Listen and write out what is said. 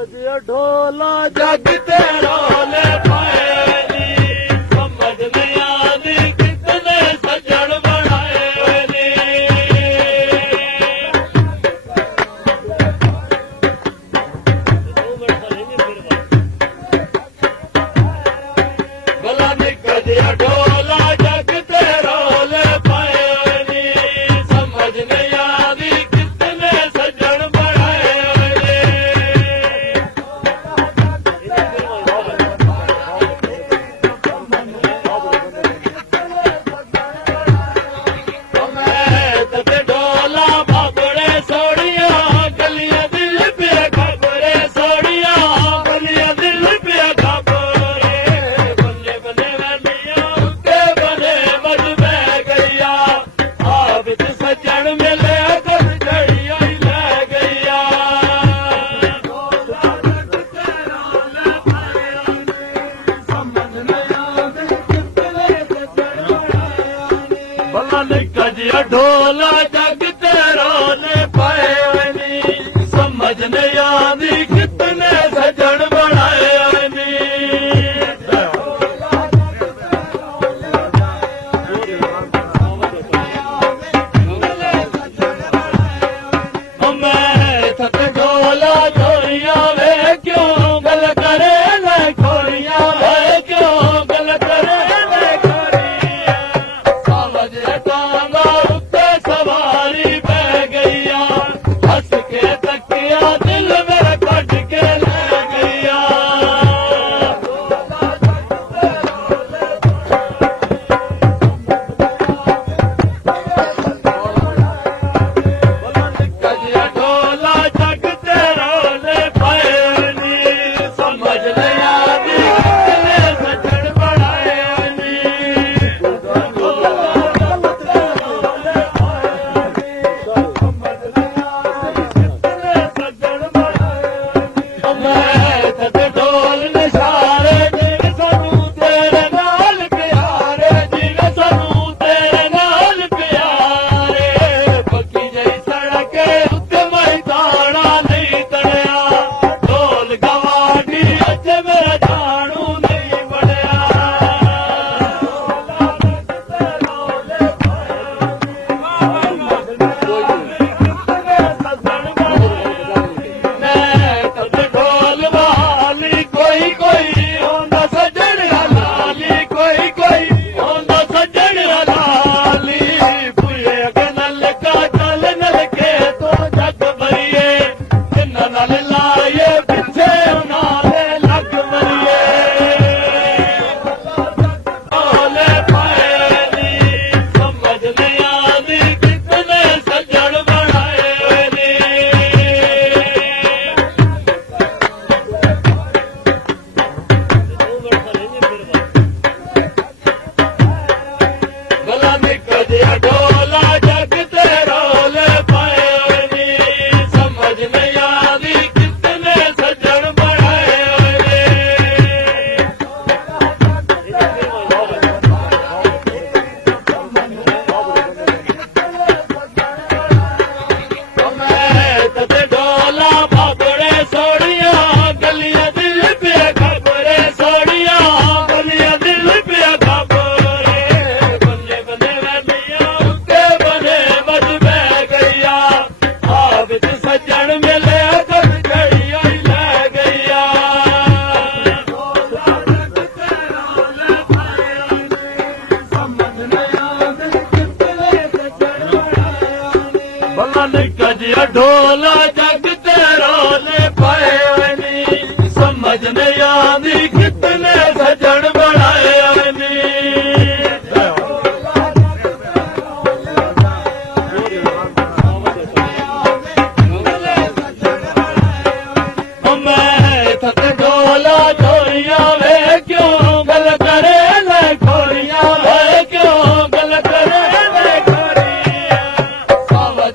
गजिया ढोला जग ते रौले पाए नी, समझ नहीं आती कितने सज्जन बनाए नी। भला नी गजिया ढोला जग ते रौले पाए नी, समझ नहीं आती कितने सज्जन बनाए नी। ढोला बाबड़े सोड़िया गलियां दिल पे खबरे सोड़िया गलियां दिल पे खबरे बल्ले बने वलिया उत्ते बने मज बह गईया आप सज्जन मिले कर जड़िया ही ले गईया। भला निका जिया ढोला जग ते रौले पाए नी, समझ नहीं आती कितने सज्जन बनाए नी। मैं थक ढोला छोरिया वे क्यों गल करे ले खोरिया वे क्यों गल करे ले खोरिया समझ टांगा उत्ते सवारी बह गईया हंस के तकिया दिल मेरा कट के ले गईया। गजिया ढोला जग ते रौले पाए नी, समझ नहीं आती कितने सज्जन बनाए नी। मैं थक ढोल निशारे जिन सानू तेरे नाल प्यारे जिन सानू तेरे नाल प्यारे पक्की जई सड़क उत्ते मैदाना नहीं तड़िया ढोल गवाड़ी अज मेरा जानू नहीं बढ़िया। ढोल वाली कोई कोई होंदा सज्जन हलाली कोई कोई होंदा सज्जन हलाली पुए अगे नल का चल नल के तो जग भरिए जिन्ना नल लाए पिछे नाले लग भरिए। ढोले पाए नी, समझ नहीं आती कितने सज्जन बनाए नी। भला निका जिया ढोला जग ते रौले पाए नी, समझ नहीं आती कितने सज्जन बनाए नी। मैं तते ढोला बाबड़े सोड़िया गलियां दिल पे खबरे सोड़िया गलियां दिल पे खबरे बल्ले बने वलिया उत्ते बने मज बह गईया आप सज्जन मिले कर जड़िया ही ले गईया। भला निका जिया ढोला जग ते रौले पाए नी, समझ नहीं आती कितने सज्जन बनाए नी। मैं थक ढोला छोरिया वे क्यों गल करे ले खोरिया वे क्यों गल करे ले खोरिया समझ